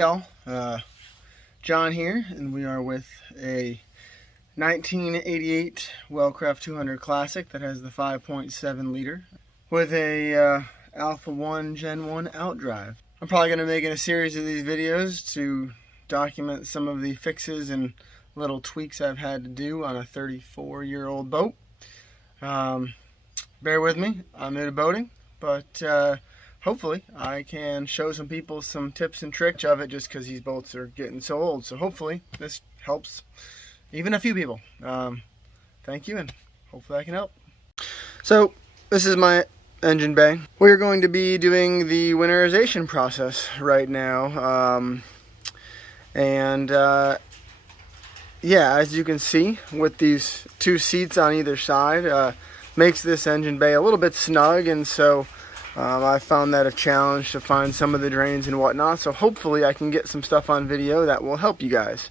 y'all, John here, and we are with a 1988 Wellcraft 200 Classic that has the 5.7 liter with a Alpha 1 Gen 1 outdrive. I'm probably going to make a series of these videos to document some of the fixes and little tweaks I've had to do on a 34-year-old boat. Bear with me, I'm new to boating, but hopefully I can show some people some tips and tricks of it just because these boats are getting so old. So hopefully this helps even a few people. Thank you, and hopefully I can help. So this is my engine bay. We're going to be doing the winterization process right now. Yeah, as you can see, with these two seats on either side, makes this engine bay a little bit snug, and so I found that a challenge to find some of the drains and whatnot. So hopefully I can get some stuff on video that will help you guys.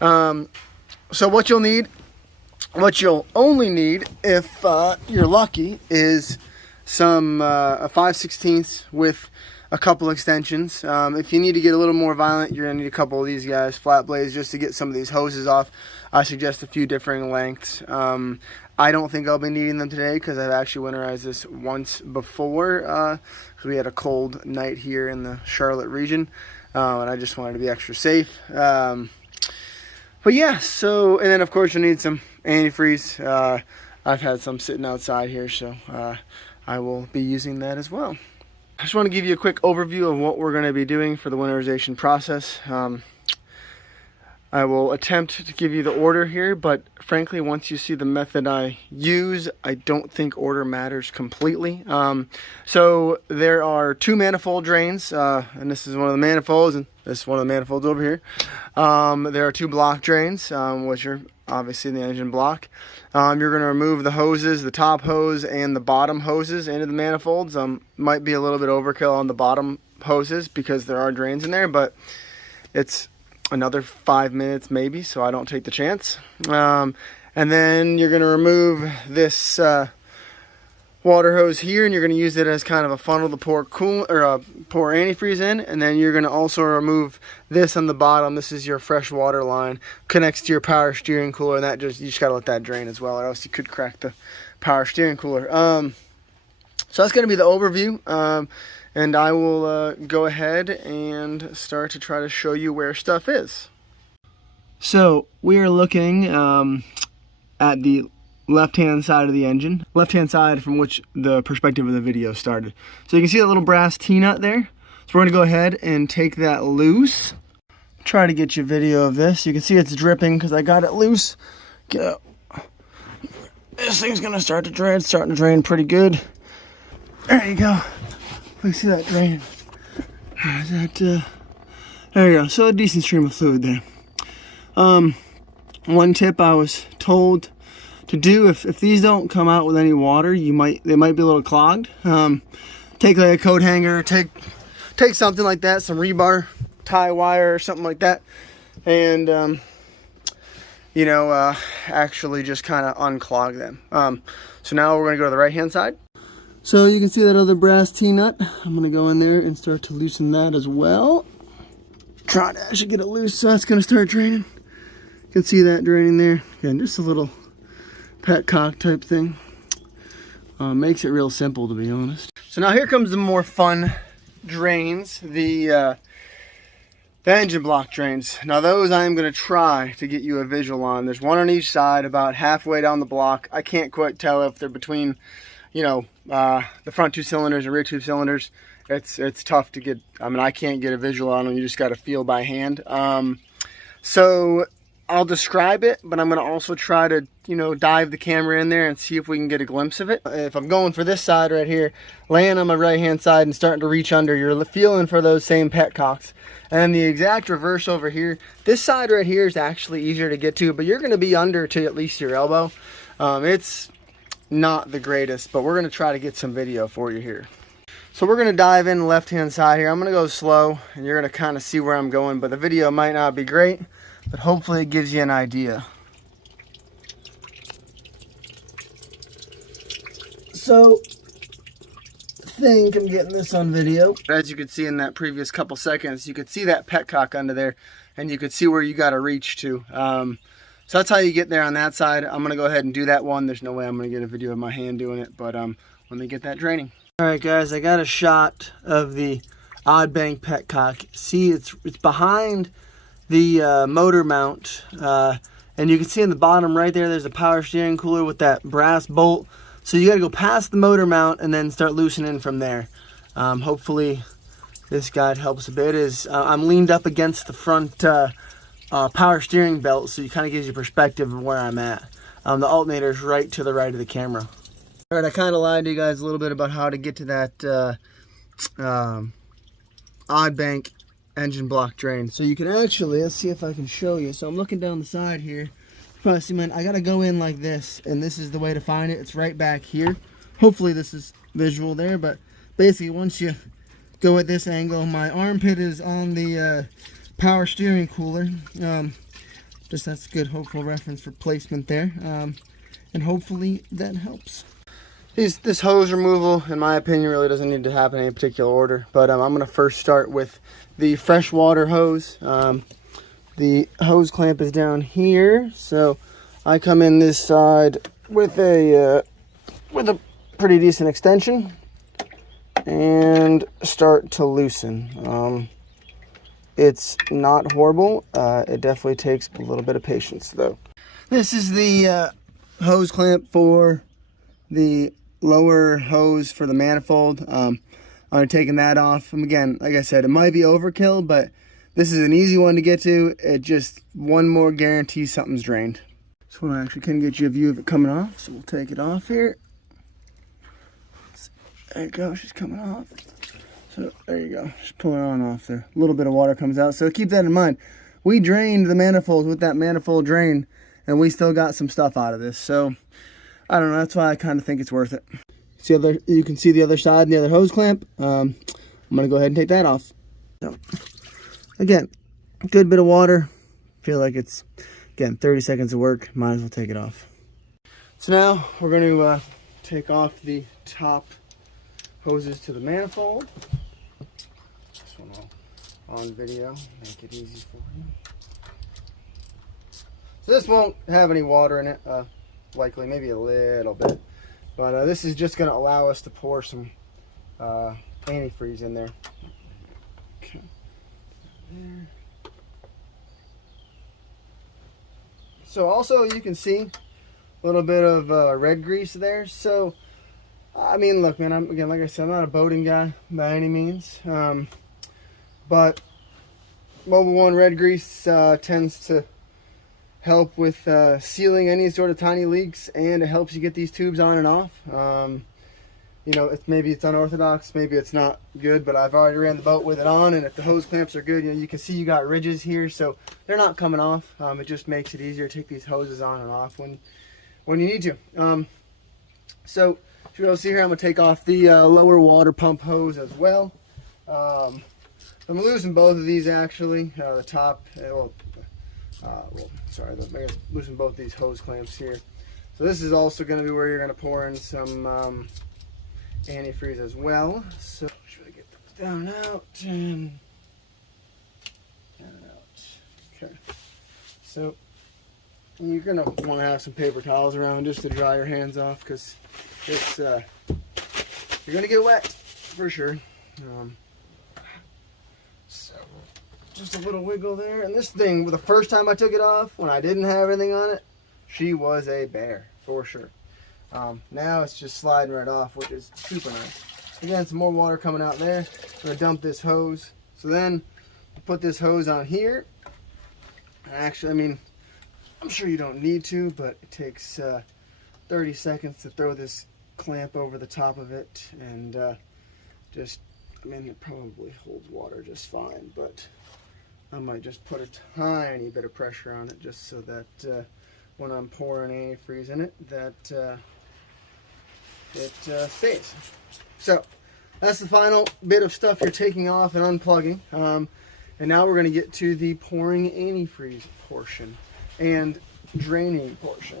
So what you'll only need if you're lucky is some a 5/16 with a couple extensions. If you need to get a little more violent, you're gonna need a couple of these guys, flat blades, just to get some of these hoses off. I suggest a few different lengths. I don't think I'll be needing them today because I've actually winterized this once before, because we had a cold night here in the Charlotte region, and I just wanted to be extra safe. But yeah, so, and then of course you'll need some antifreeze. I've had some sitting outside here, so I will be using that as well. I just want to give you a quick overview of what we're going to be doing for the winterization process. I will attempt to give you the order here, but frankly, once you see the method I use, I don't think order matters completely. So there are two manifold drains, and this is one of the manifolds, and this is one of the manifolds over here. There are two block drains, which are obviously the engine block. You're going to remove the hoses, the top hose and the bottom hoses into the manifolds. Might be a little bit overkill on the bottom hoses because there are drains in there, but it's another 5 minutes maybe, so I don't take the chance. And then you're going to remove this water hose here, and you're going to use it as kind of a funnel to pour pour antifreeze in. And then you're going to also remove this on the bottom. This is your fresh water line, connects to your power steering cooler, and that you just got to let that drain as well, or else you could crack the power steering cooler. So that's going to be the overview. And I will go ahead and start to try to show you where stuff is. So we are looking at the left-hand side of the engine, left-hand side from which the perspective of the video started. So you can see that little brass T-nut there. So we're going to go ahead and take that loose. Try to get you a video of this. You can see it's dripping because I got it loose. Go. This thing's going to start to drain. It's starting to drain pretty good. There you go. You see that drain. There you go. So a decent stream of fluid there. One tip I was told to do, if these don't come out with any water, they might be a little clogged. Take like a coat hanger, take something like that, some rebar, tie wire or something like that, and actually just kind of unclog them. So now we're going to go to the right hand side. So you can see that other brass T-nut. I'm going to go in there and start to loosen that as well. Try to actually get it loose, so that's going to start draining. You can see that draining there. Again, just a little petcock type thing. Makes it real simple, to be honest. So now here comes the more fun drains, the engine block drains. Now those I am going to try to get you a visual on. There's one on each side, about halfway down the block. I can't quite tell if they're between, the front two cylinders and rear two cylinders. It's tough to get. I mean, I can't get a visual on them. You just got to feel by hand. So I'll describe it, but I'm going to also try to, dive the camera in there and see if we can get a glimpse of it. If I'm going for this side right here, laying on my right hand side and starting to reach under, you're feeling for those same petcocks. And the exact reverse over here, this side right here is actually easier to get to, but you're going to be under to at least your elbow. It's not the greatest, but we're going to try to get some video for you here. So we're going to dive in the left hand side here. I'm going to go slow, and you're going to kind of see where I'm going, but the video might not be great, but hopefully it gives you an idea. So think I'm getting this on video. As you could see in that previous couple seconds, you could see that petcock under there, and you could see where you got to reach to. So that's how you get there on that side. I'm gonna go ahead and do that one. There's no way I'm gonna get a video of my hand doing it, but let me get that draining. All right, guys, I got a shot of the odd bank petcock. See, it's behind the motor mount, and you can see in the bottom right there, there's a power steering cooler with that brass bolt. So you got to go past the motor mount and then start loosening from there. Hopefully this guide helps a bit. I'm leaned up against the front power steering belt, so it kind of gives you perspective of where I'm at. The alternator is right to the right of the camera. All right, I kind of lied to you guys a little bit about how to get to that odd bank engine block drain. So you can actually, let's see if I can show you. So I'm looking down the side here. You probably see, man, I got to go in like this, and this is the way to find it. It's right back here. Hopefully this is visual there, but basically once you go at this angle, my armpit is on the power steering cooler. Just that's a good hopeful reference for placement there, and hopefully that helps. This hose removal, in my opinion, really doesn't need to happen in any particular order, but I'm going to first start with the freshwater hose. The hose clamp is down here, so I come in this side with a pretty decent extension and start to loosen. It's not horrible. It definitely takes a little bit of patience, though. This is the hose clamp for the lower hose for the manifold. I'm taking that off. And again, like I said, it might be overkill, but this is an easy one to get to. It just one more guarantee something's drained. This one I actually can get you a view of it coming off, so we'll take it off here. There you go, she's coming off. So there you go, just pull her on off there. A little bit of water comes out, so keep that in mind. We drained the manifolds with that manifold drain, and we still got some stuff out of this. So I don't know, that's why I kind of think it's worth it. See, you can see the other side and the other hose clamp. I'm gonna go ahead and take that off. So, again, good bit of water. Feel like it's, again, 30 seconds of work. Might as well take it off. So now we're gonna take off the top hoses to the manifold. This one on video, make it easy for you. So this won't have any water in it. Likely maybe a little bit, but this is just going to allow us to pour some antifreeze in there. Okay. So also you can see a little bit of red grease there. So I mean, look, man, again, like I said, I'm not a boating guy by any means, but Mobil 1 red grease tends to help with sealing any sort of tiny leaks, and it helps you get these tubes on and off. You know, maybe it's unorthodox, maybe it's not good, but I've already ran the boat with it on, and if the hose clamps are good, you know, you can see you got ridges here, so they're not coming off. It just makes it easier to take these hoses on and off when you need to. So as you'll see here, I'm going to take off the lower water pump hose as well. I'm losing both of these actually. The top, sorry, I guess loosen both these hose clamps here. So this is also going to be where you're going to pour in some antifreeze as well. So should I get those down and out and out. Okay. So you're going to want to have some paper towels around just to dry your hands off, because it's you're going to get wet for sure. So just a little wiggle there, and this thing, the first time I took it off, when I didn't have anything on it, she was a bear for sure. Now it's just sliding right off, which is super nice. Again, some more water coming out there. I'm gonna dump this hose. So then I put this hose on here. Actually, I mean, I'm sure you don't need to, but it takes 30 seconds to throw this clamp over the top of it, and just, I mean, it probably holds water just fine, but I might just put a tiny bit of pressure on it just so that when I'm pouring antifreeze in it, that it stays. So that's the final bit of stuff you're taking off and unplugging. And now we're going to get to the pouring antifreeze portion and draining portion.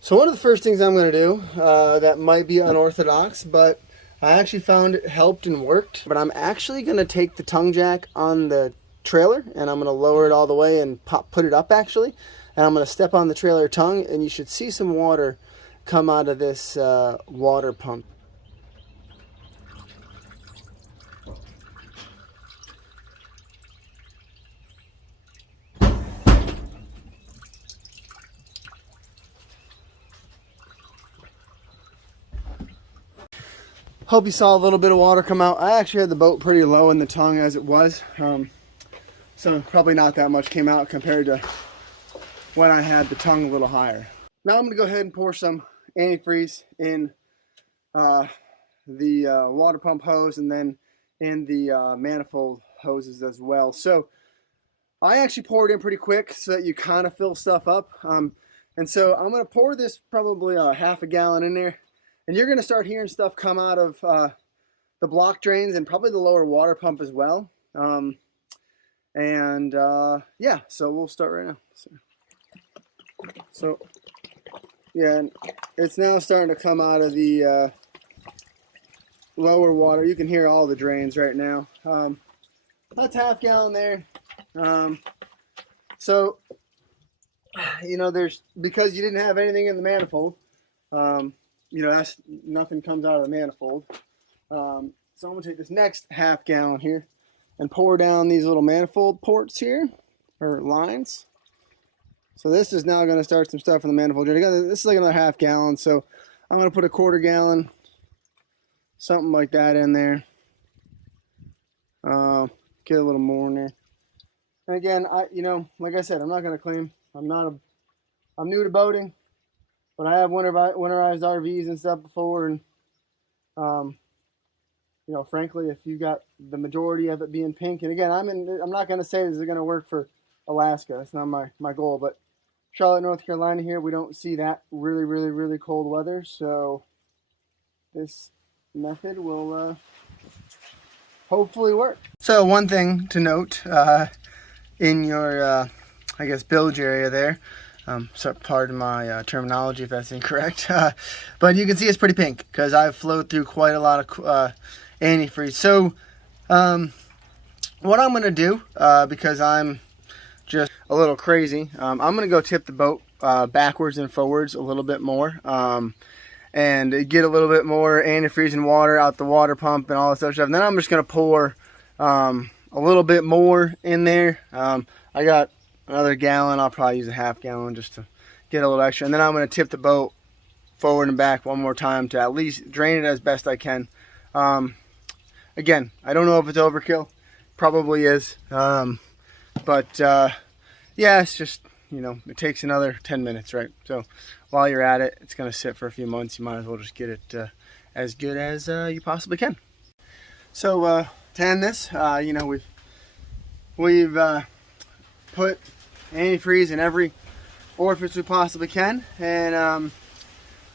So So one of the first things I'm going to do that might be unorthodox, but I actually found it helped and worked. But I'm actually going to take the tongue jack on the trailer and I'm going to lower it all the way and put it up actually. And I'm going to step on the trailer tongue and you should see some water come out of this water pump. Hope you saw a little bit of water come out. I actually had the boat pretty low in the tongue as it was. So probably not that much came out compared to when I had the tongue a little higher. Now I'm going to go ahead and pour some antifreeze in the water pump hose and then in the manifold hoses as well. So I actually poured in pretty quick so that you kind of fill stuff up. And so I'm going to pour this probably half a gallon in there. And you're going to start hearing stuff come out of the block drains and probably the lower water pump as well. Yeah, so we'll start right now. So yeah, and it's now starting to come out of the lower water. You can hear all the drains right now. That's half gallon there. So, you know, because you didn't have anything in the manifold, you know, nothing comes out of the manifold. So I'm going to take this next half gallon here and pour down these little manifold ports here, or lines. So this is now going to start some stuff in the manifold. This is like another half gallon, so I'm going to put a quarter gallon, something like that in there. Get a little more in there. And again, you know, like I said, I'm not going to claim I'm new to boating, but I have winterized RVs and stuff before, and you know, frankly, if you got the majority of it being pink, and again, I'm not going to say this is going to work for Alaska. That's not my goal, but Charlotte, North Carolina here, we don't see that really cold weather, so this method will hopefully work. So one thing to note in your I guess bilge area there, so pardon my terminology if that's incorrect, but you can see it's pretty pink because I've flowed through quite a lot of antifreeze. So what I'm going to do, because I'm just a little crazy, I'm going to go tip the boat backwards and forwards a little bit more, and get a little bit more antifreeze and water out the water pump and all this other stuff. And then I'm just going to pour a little bit more in there. I got another gallon. I'll probably use a half gallon just to get a little extra. And then I'm going to tip the boat forward and back one more time to at least drain it as best I can. Again, I don't know if it's overkill. Probably is. But yeah, it's just, you know, it takes another 10 minutes, right? So while you're at it, it's going to sit for a few months. You might as well just get it as good as you possibly can. So to end this, you know, we've put antifreeze in every orifice we possibly can, and I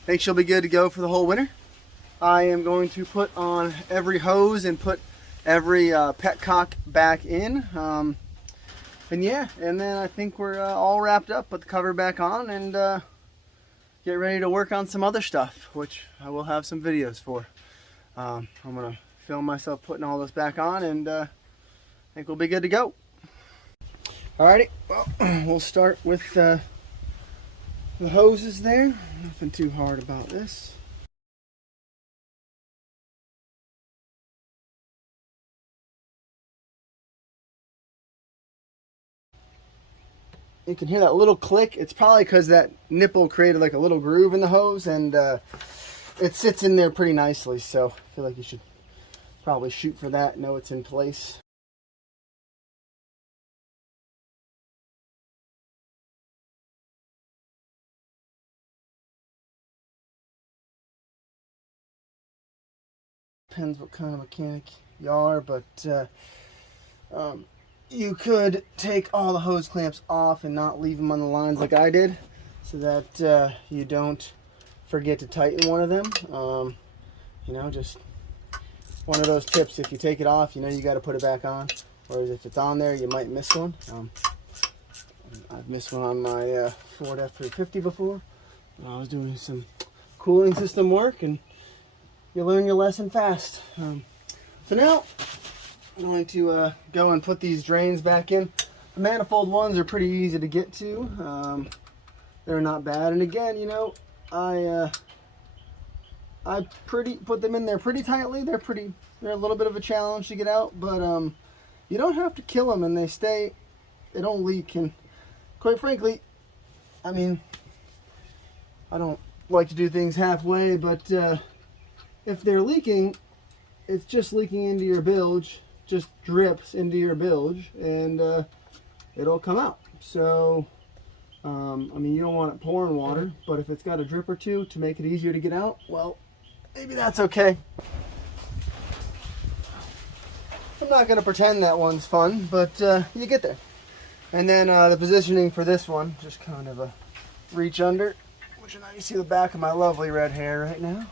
think she'll be good to go for the whole winter. I am going to put on every hose and put every petcock back in. And yeah, and then I think we're all wrapped up, put the cover back on, and get ready to work on some other stuff, which I will have some videos for. I'm going to film myself putting all this back on, and I think we'll be good to go. Alrighty, well, we'll start with the hoses there. Nothing too hard about this. You can hear that little click. It's probably because that nipple created like a little groove in the hose, and it sits in there pretty nicely. So I feel like you should probably shoot for that, know it's in place. Depends what kind of mechanic you are, but you could take all the hose clamps off and not leave them on the lines like I did, so that you don't forget to tighten one of them. You know, just one of those tips. If you take it off, you know you got to put it back on. Whereas if it's on there, you might miss one. I've missed one on my Ford F-350 before, I was doing some cooling system work, and you learn your lesson fast. So now I'm going to go and put these drains back in. The manifold ones are pretty easy to get to. They're not bad, and again, you know, I put them in there pretty tightly. They're a little bit of a challenge to get out, but you don't have to kill them, and they don't leak. And quite frankly, I mean, I don't like to do things halfway, but if they're leaking, it's just leaking into your bilge, just drips into your bilge, and it'll come out. So I mean, you don't want it pouring water, but if it's got a drip or two to make it easier to get out, well, maybe that's okay. I'm not going to pretend that one's fun, but you get there. And then the positioning for this one, just kind of a reach under, which now you see the back of my lovely red hair right now.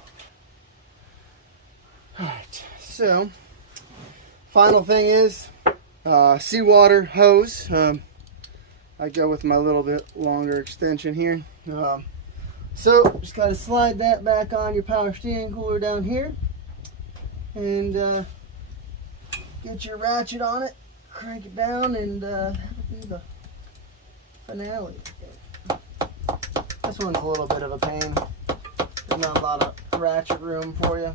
Alright, so final thing is seawater hose. I go with my little bit longer extension here. So just got to slide that back on your power steering cooler down here, and get your ratchet on it, crank it down, and that'll be the finale. This one's a little bit of a pain. There's not a lot of ratchet room for you.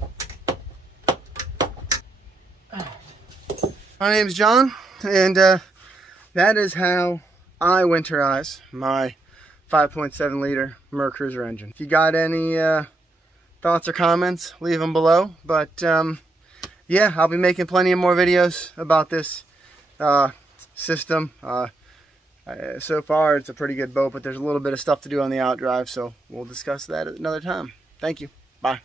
My name's John, and that is how I winterize my 5.7 liter Mercruiser engine. If you got any thoughts or comments, leave them below. But yeah, I'll be making plenty of more videos about this system. So far, it's a pretty good boat, but there's a little bit of stuff to do on the outdrive, so we'll discuss that at another time. Thank you. Bye.